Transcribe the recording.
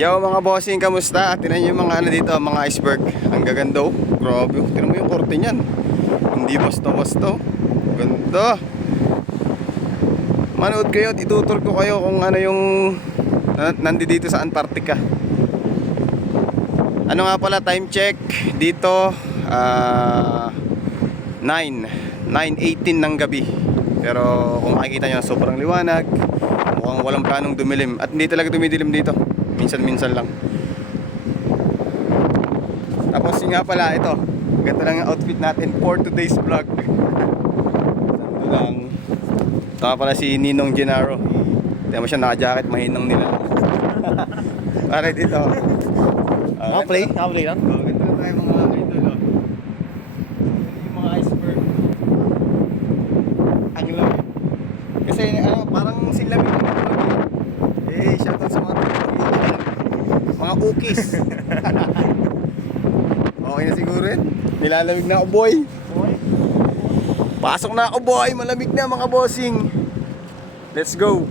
Yo mga bossing, kamusta? Tingnan nyo yung mga ano dito, mga iceberg. Ang gaganda oh. Grabe oh. Tingnan mo yung korte niyan. Hindi basta-basta oh. Ganda. Manood kayo at itutur ko kayo kung ano yung nandito sa Antarctica. Ano nga pala, time check dito 9:18 ng gabi. Pero kung makikita nyo, sobrang liwanag. Mukhang walang planong dumilim. At hindi talaga dumidilim dito. Minsan-minsan lang. Tapos yun nga pala, ito. Ganda lang yung outfit natin for today's vlog. Santo lang. Ito nga pala si Ninong Gennaro. Tignan mo siya, naka-jacket, mahinang nila. Alright, ito. Naka-play lang. Ganda na tayo mga idol. Yung mga iceberg. Ang lamig. Kasi parang silamig yung mga shoutout sa mga ukis. Okay na siguro yun. Nilalamig na ako, boy. Pasok na ako, boy. Malamig na mga bossing. Let's go.